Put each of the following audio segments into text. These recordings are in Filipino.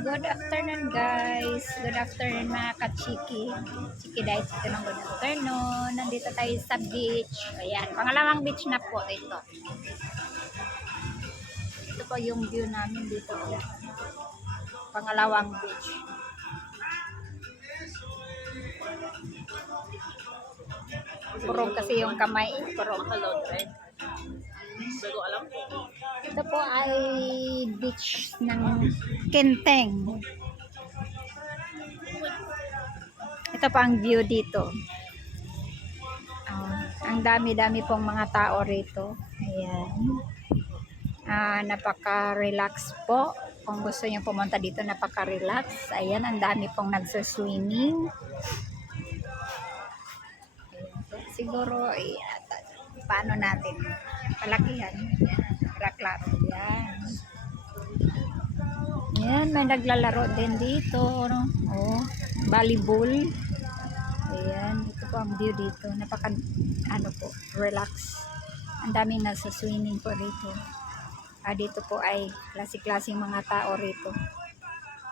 Good afternoon guys. Good afternoon mga ka-chiki. Chiki guys, ito ng good afternoon. Nandito tayo sa beach. Ayan, pangalawang beach na po ito. Ito po yung view namin dito. Pangalawang beach. Kurog kasi yung kamay. Kurog. Ito po ay beach ng Kenteng. Ito pa ang view dito. Ang dami-dami pong mga tao rito. Ayan. Napaka-relax po. Kung gusto niyo pumunta dito, napaka-relax. Ayan, ang dami pong nagsuswimming. Siguro, paano natin? Palakihan. Para klaro. Ayan. Ayan, may naglalaro din dito. Oh, volleyball. Ayan, ito po ang view dito. Napaka, po, relax. Ang daming nasa swimming po rito. Dito po ay klase-klaseng mga tao rito.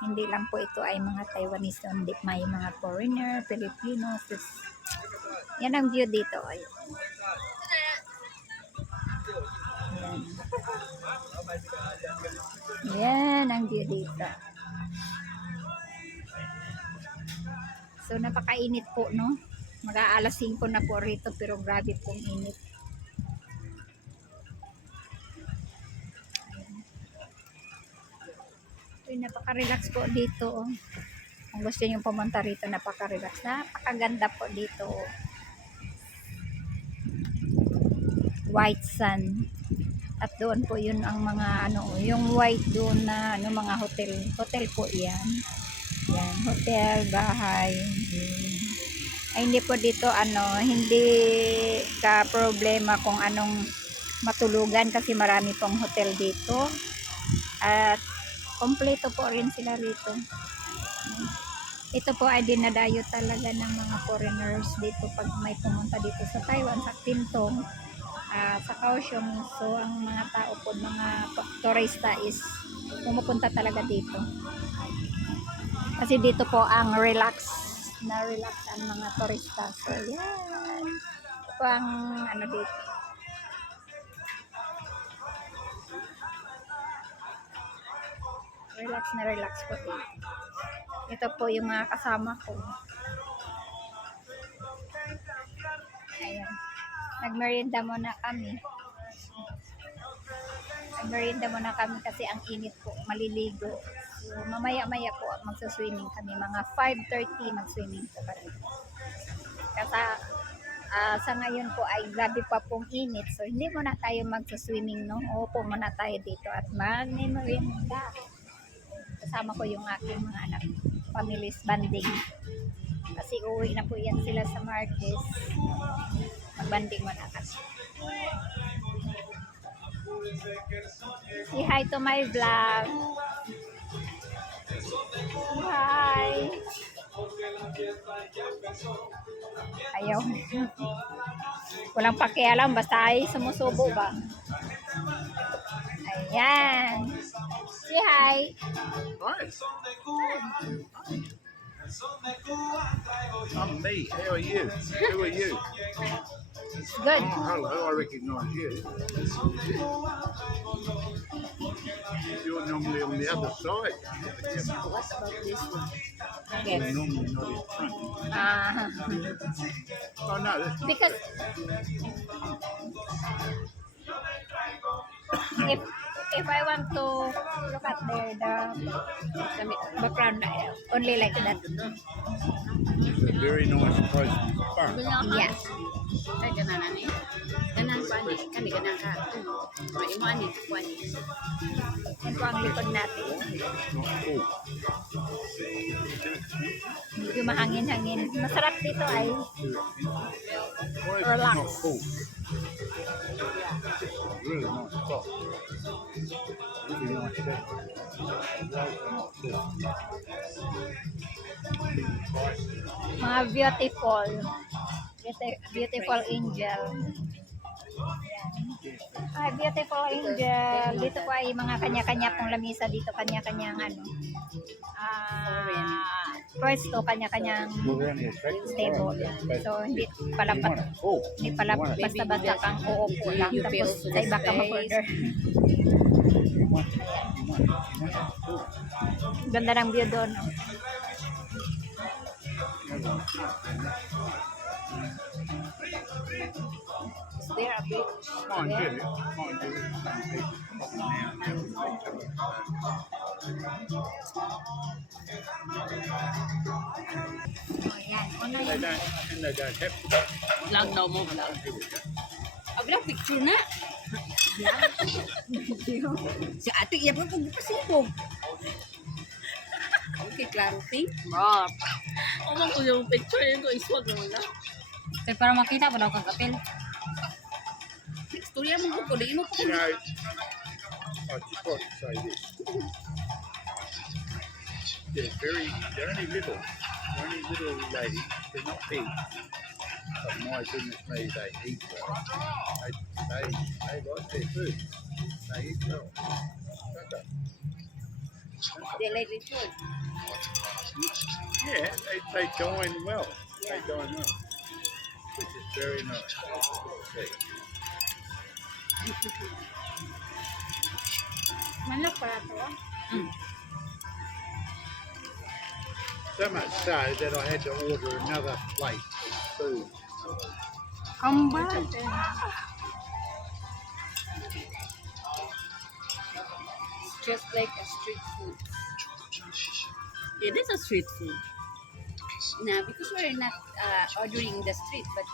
Hindi lang po ito ay mga Taiwanese, hindi may mga foreigner, Filipinos. Yan ang view dito. Ayan. Yan ang view dito. So napakainit po, no? Mag-aalas 5 na po rito pero grabe pong init. Napaka-relax po dito. Oh. Kung gusto niyo pumunta rito, napaka-relax. Napakaganda po dito. Oh. White sand. At doon po yun ang mga yung white doon na mga hotel. Hotel po 'yan. Yan, hotel, bahay. Ay hindi po dito hindi ka problema kung anong matulugan kasi marami pong hotel dito. At kompleto po rin sila rito. Ito po ay dinadayo talaga ng mga foreigners dito pag may pumunta dito sa Taiwan, sa Tintong, sa Kaohsiung. So ang mga tao po, mga turista is pumupunta talaga dito. Kasi dito po ang relax ang mga turista. So yan. Ito po ang dito. Relax po dito. Ito po yung mga kasama ko. Ayan. Nagmerienda muna kami kasi ang init po, maliligo. So, mamaya-maya po magsuswimming kami. Mga 5:30 mag-swimming po kami. Kasi sa ngayon po ay grabe pa pong init. So, hindi muna tayo magsuswimming, no? Opo muna tayo dito at mag-merienda. Kasama ko yung aking mga anak. Family's banding. Kasi uwi na po yan sila sa Martes. Magbanding muna kasi. Say hi to my vlog. Hi. Ayaw. Walang pakialam, basta ay sumusubo ba. Ayan. Say hi. I'm me. How are you? Who are you? Good. Oh, hello. I recognise you. You're normally on the other side. What about this one? You're Yes. normally not in front. Oh no, that's Because if I want to look at the background, only like that. a very nice place for fun. Yes. Ay, gananan eh. Ganan pa ni. Kani ganan ka. May imo ani ko ani. Yan po ang likod natin. Cool. Medyo mahangin-hangin. Masarap dito ay Why is it Relax. not cool? Really nice spot. Really nice day. mga beautiful angel. Yan. Ay, beautiful angel. Dito po ay mga kanya-kanya pong lamisa. Dito kanya-kanyang ano. Pwesto, kanya-kanyang stable. So, hindi pala basta-basta kang uupo lang. Tapos sa iba ka mag-order. Ganda ng view doon. No? Is there a beach? Mind there? you, Oh, yan. Una they yan. don't, and they don't have to. Vlog daw mo, vlog. Here we go. Abla, picture na. Si ate, iya po kung pasibog. Okay, klaro, ting. Bob. Ano ko yung picture yun ko, iswag naman na. Kaya para makita pa daw kang kapil. Istorya mo ko, di mo ko. You know, I just want to say this. They're only little ladies. They're not big. But my goodness me, they eat well. They like their food. They eat well. Don't they? They like it good. Yeah, they dine well. They dine well. Which is very nice. to see. Manok para to. So much so that I had to order another plate of food. Kambal. Just like a street food. It is a street food. Nah, because we're not ordering the street, but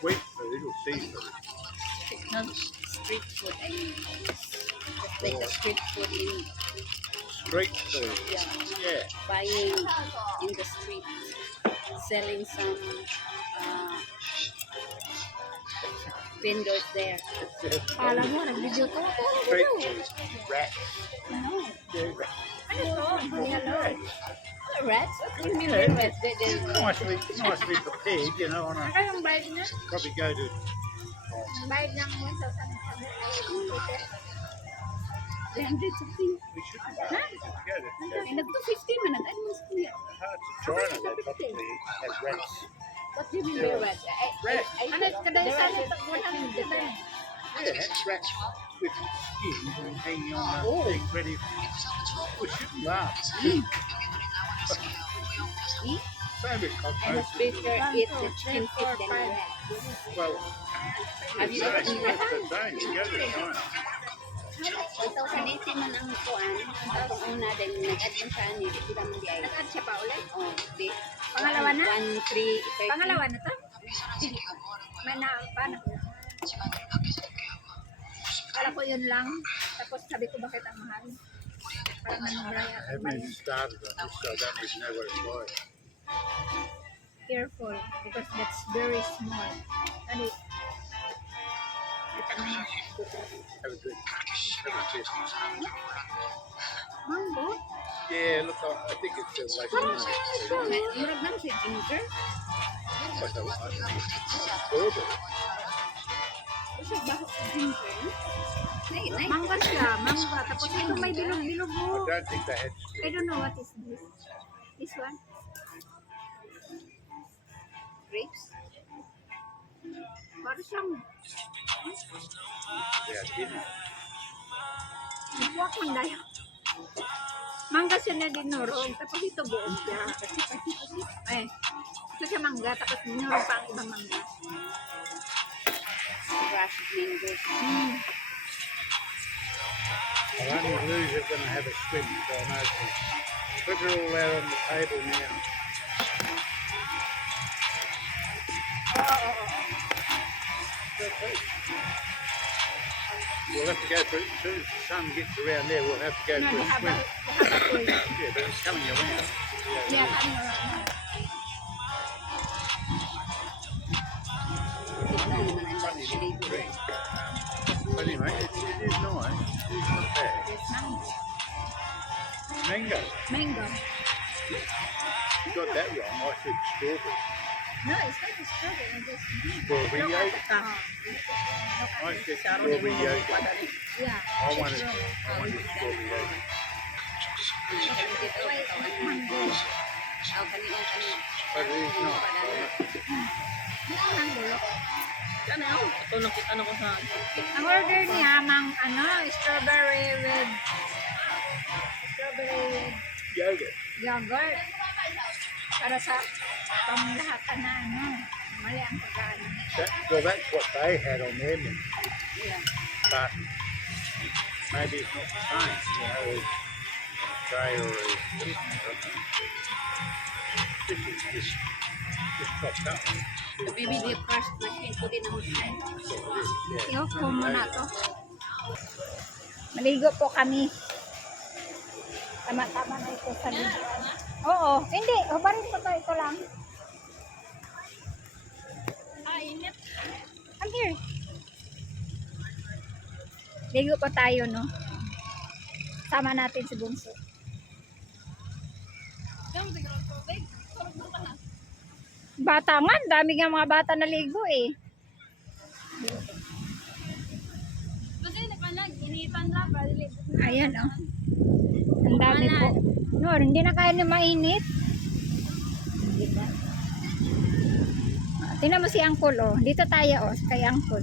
Sweet food or seafood. not street food. I mean, just like a street food in Street food. Yeah. buying in the street, selling some vendors there. Alam mo, nag-video ko. Street food. Rats. No, Yeah, rats. rats. What do you mean by rats? Nicely prepared, you know, and I Ano yung bayad niya? probably go to Ang bayad ng 1,000. 300 something. we shouldn't go. Go to And up to 15 minutes. I don't see it. China, they probably have rats. What do you mean by rats? Rats. Ano, kada isa na pag 100. Yeah, rats with skins and hanging on the thing ready. We shouldn't laugh. Eat. So with And cockroaches. it's better eat the chicken feet than rats. Well, Have you so ever eaten that's rats? the same. You go to China. 2018 man ang kuan. Ang una din nag-add man siya ni di ba man di ay. Nag-add siya pa ulit? Oh, di. Pangalawa na? 1 3 Pangalawa na to? May na, paano? Kala ko yun lang. Tapos sabi ko bakit ang mahal. Parang nangyaya. I haven't even started on this, so I don't even know what it's like. Careful because that's very small. Ano? Ito na. Have a drink. Have a test. Mango? Yeah, look, I think it's like Murag lang si ginger. order. Kasi baho sa ginger. Nay, nay. Mangga siya. Mangga. Tapos ito may bilog-bilog I mo. don't think they had I don't know what is this. This one? Grapes. Para siyang yeah, didn't. buwak man dayo. Mangga siya na dinurong. Tapos ito buong siya. Eh. Ito siya mangga. Tapos dinurong pa ang ibang mangga. Crushed mangoes. I only blues are going to have a swim, so I know this. Put it all out on the table now. Okay. We'll have to go through, as soon as the sun gets around there, we'll have to go No, for they a have swim. a pool. Yeah, but it's coming around. Yeah, coming around. Tignan naman ang Funny little flavor. tree. Anyway, it is nice. It is not bad. There's mango. Mango. Mango. You got that wrong. I said strawberry. No, it's like a strawberry. Just Strawberry yogurt. I said strawberry yogurt. yeah. I wanted strawberry yogurt. Mango. Oh, kanina. But it is not. Mango. Ano yun? Ito nakita na ko sa... Ang order niya, strawberry with Yogurt. yogurt. Para sa pamlahatan na mali ang pagkain. Well, that's what they had on their menu. Yeah. But maybe it's not the same. You know, as Australia or as Sydney. This is just chopped up. Bibili first machine ko din ang machine. Iyoko muna to. Maligo po kami. Tama-tama na ito sa ligo. Oo. Hindi. Hubarin ko to. Ito lang. Init. Come here. Ligo pa tayo, no? Sama natin si Bunso. Bata nga. Dami nga mga bata na ligo eh. Ayan, oh. Ang dami po. No, hindi na kaya na mainit. Hindi na. Tingnan mo si Angkol, oh. Dito tayo, oh. Kay Angkol.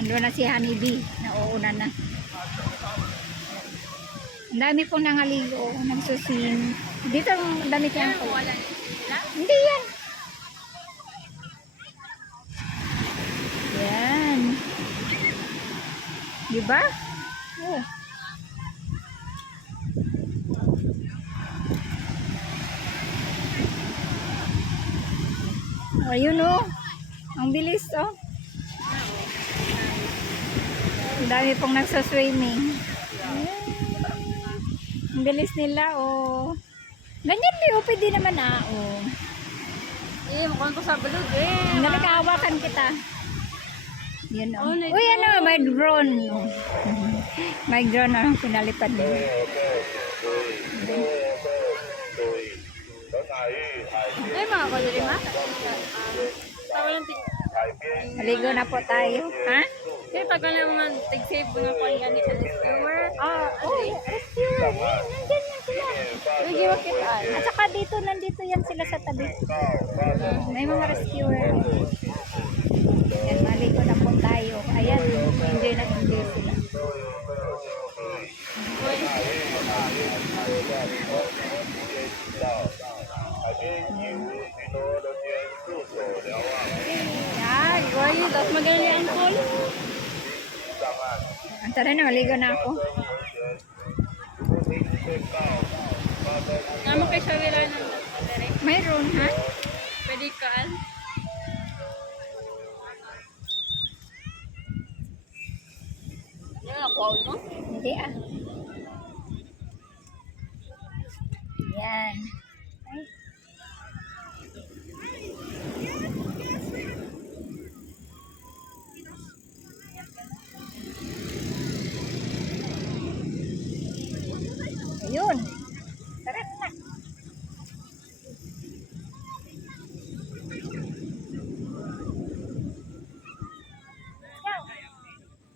Ando na si Honeybee. Nauuna na. Ang dami pong nangaligo, oh. Nagsuswim. Dito ang dami si Angkol. Hindi yan. Yan. Diba? Oh. Ayun oh. Ang bilis oh. Ang dami pong nagsaswimming. Ang bilis nila oh. Ganyan di oh. Pwede naman oh. mukhang ko sa balog eh. Nalikawakan kita. Yan o. Uy, ano, may drone. May drone na pinalipad mo. Ay, mga ko diri ma. Tawa lang tig. Maligo na po tayo. Ha? Kaya tagal na mga tig-save ko na po ang ganit sa discover. Rescuer. Nandyan yan sila. Uy, kita. At saka dito, nandito yan sila sa tabi. May mga rescuer. Yan, maligo na po tayo. Ayan, enjoy na enjoy sila. Yan, goy, tapos magaling ang pool. Tara na, maligo na ako. Naman kay sa wala ng dere. Mayroon, ha? Pwede kaan. Yan ako no? Hindi ah. Yan. Ay. Ayun. Tara na.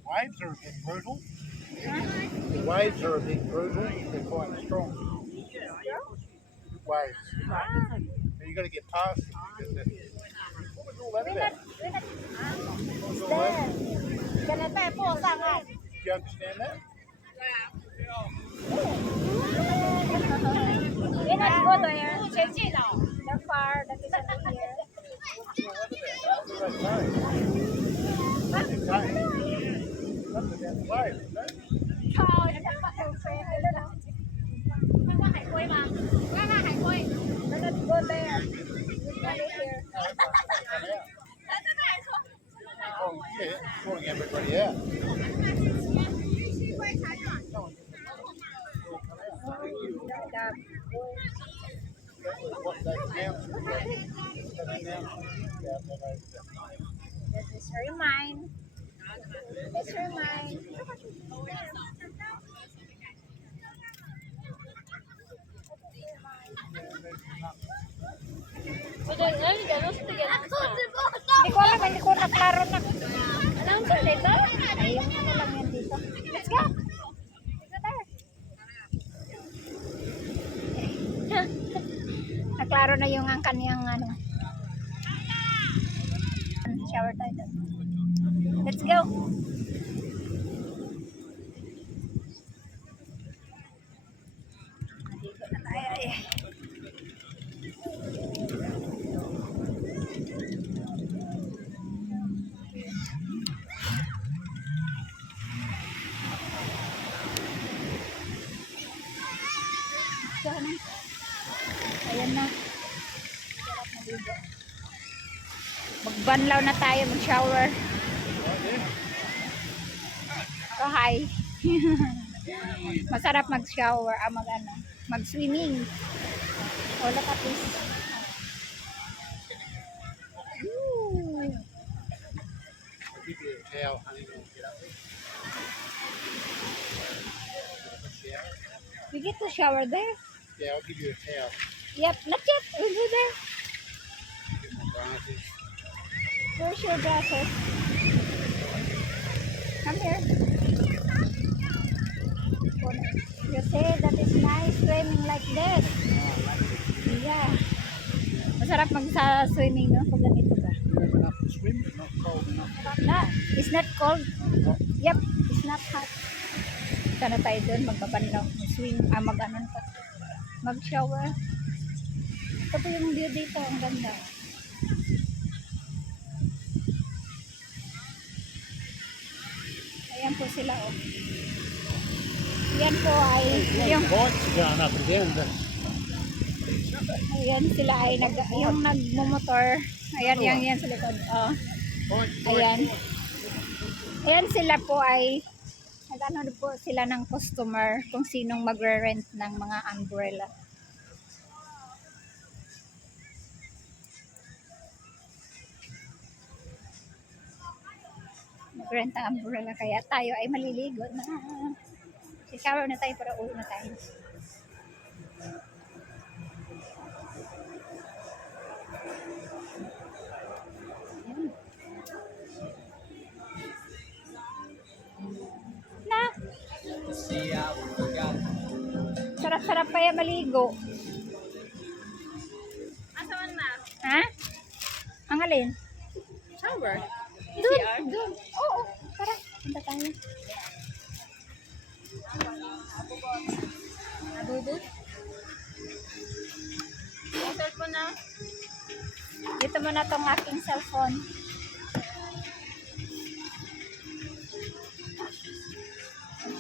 Waves are a bit brutal. The waves are a bit brutal. They're quite strong. Waves. You've got to get past them because what was all that about? What was all that? Do you understand that? We not go there. The far that is over here. What do they say? What do they say? Something about the waves, isn't it? We not go there. Only here. Oh, yeah, calling everybody out. What they announced. Let's remind. Let's remind. Pwede, ano, gano'n sa tigyan. Hindi ko alam, hindi ko na klaro na. Anong sa dito? Ay, yung ano lang yan dito. Let's go! Let's go there. Naklaro na yung ang kaniyang ano. Shower tayo doon. Let's go! Naligo na tayo eh. So, ano? Ayan na. Sarap maligo. Magbanlaw na tayo, mag-shower. So, hi. Masarap mag-shower, mag-swimming. Oh, look at this. Ooh. I'll give you a towel, honey, when you get up there. Shower? We get to shower there? Yeah, I'll give you a towel. Yep, not yet. We'll go there. Get my glasses. Where's your glasses? Come here. You say that is nice swimming like this. Yeah. Masarap mag-swimming, no? Pag ganito ba? Warm enough to swim, but not cold enough. Na, it's not cold. Yep, it's not hot. Sana tayo doon, magbabanlaw, mag-swim, mag-anon pa. Mag-shower. Ito po yung view dito, ang ganda. Ayan po sila, oh. Yan po ay, yung, Lights are going up and down, but ayan sila ay, yung nagmumotor. Ayan, yan sa likod. Oh. Ayan. Ayan sila po ay, nag-ano po sila ng customer kung sinong magre-rent ng mga umbrella. Mag-rent ang umbrella kaya tayo ay maliligo na. Shower na tayo para uwi na tayo. Ayan. Na. Sarap-sarap kaya maligo. Asa man na? Ha? Ang alin? Shower. Doon. Oo, tara. Punta tayo. Nabubot? Insert mo na. Dito muna tong aking cellphone.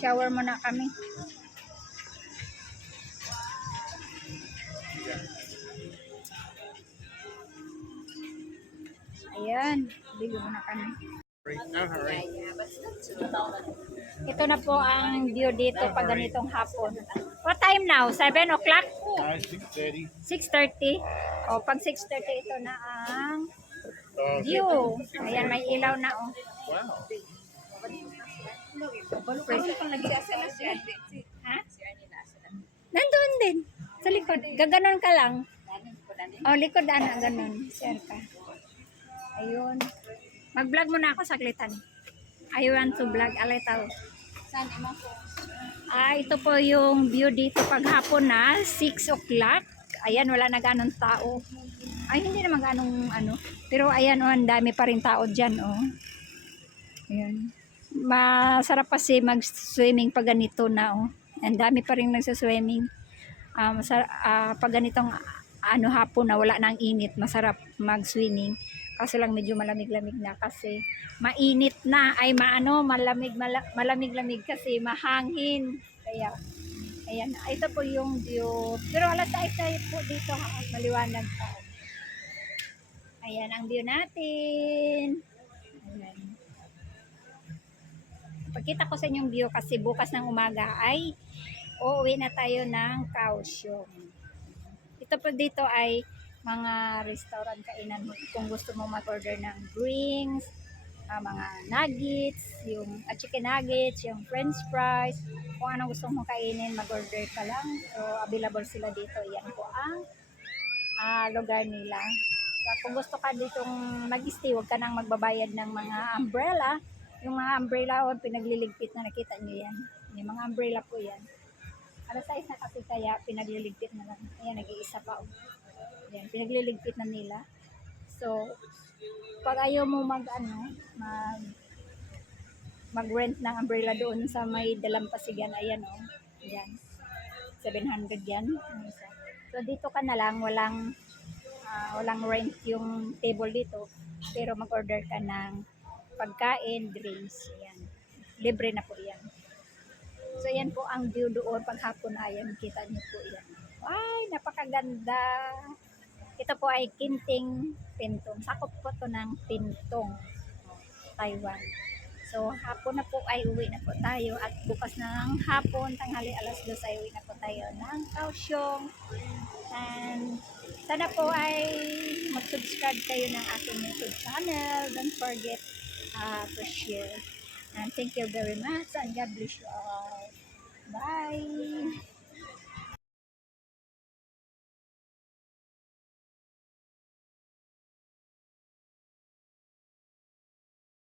Shower muna kami. Ayan, ligo muna kami. no hurry. Ito na po ang view dito pag ganitong hapon. What time now? 7 o'clock? No, 6:30. 6:30? O, pag 6:30 ito na ang Oh, view. Ayan, may ilaw na oh. wow. Ha? Nandun din. Sa likod. Gaganon ka lang. O, likod ana, ganon. Share ka. Ayun. Mag-vlog muna ako saglitan. I want to vlog. Alay tao. Saan mo po? Ito po yung view dito pag hapon na. 6 o'clock. Ayan, wala na ganong tao. Ay, hindi naman ganong ano. Pero ayan, oh, ang dami pa rin tao dyan, oh. Ayan. Masarap kasi mag-swimming pag ganito na, oh. Ang dami pa rin nagsaswimming. Pag ganitong ano hapon na wala nang init, masarap mag-swimming. Kaso lang medyo malamig-lamig na kasi mainit na ay malamig-lamig kasi mahangin. Kaya ayan, ito po yung view. Pero alas 6 tayo po dito ha, maliwanag pa. Ayan ang view natin. Ayan. Pagkita ko sa inyong view kasi bukas ng umaga ay uuwi na tayo ng Kaohsiung. Ito po dito ay mga restaurant kainan mo kung gusto mo mag-order ng drinks, mga nuggets, yung chicken nuggets, yung french fries, kung anong gusto mo kainin, mag-order ka lang. So, available sila dito. Yan po ang lugar nila. So, kung gusto ka ditong mag-stay, huwag ka nang magbabayad ng mga umbrella. Yung mga umbrella o pinagliligpit na nakita nyo yan. Yung mga umbrella po yan. Para size na kasi kaya pinagliligpit na lang. Ayan, nag-iisa pa. Oh. Ayan, pinagliligpit na nila. So, pag ayaw mo mag-rent ng umbrella doon sa may Dalampasigan, ayan o. Ayan. 700 yan. Ang isa. So, dito ka na lang, walang rent yung table dito. Pero mag-order ka ng pagkain, drinks. Ayan. Libre na po yan. So, yan po ang view doon paghapon na ayan. Kita niyo po yan. Ay, napakaganda. Ito po ay Kinting Pintong. Sakop po to ng Pintong, Taiwan. So, hapon na po ay uwi na po tayo at bukas na ng hapon, tanghali alas 2 ay uwi na po tayo ng Kaohsiung. And sana po ay mag-subscribe kayo ng aking YouTube channel. Don't forget to share. And thank you very much and God bless you all.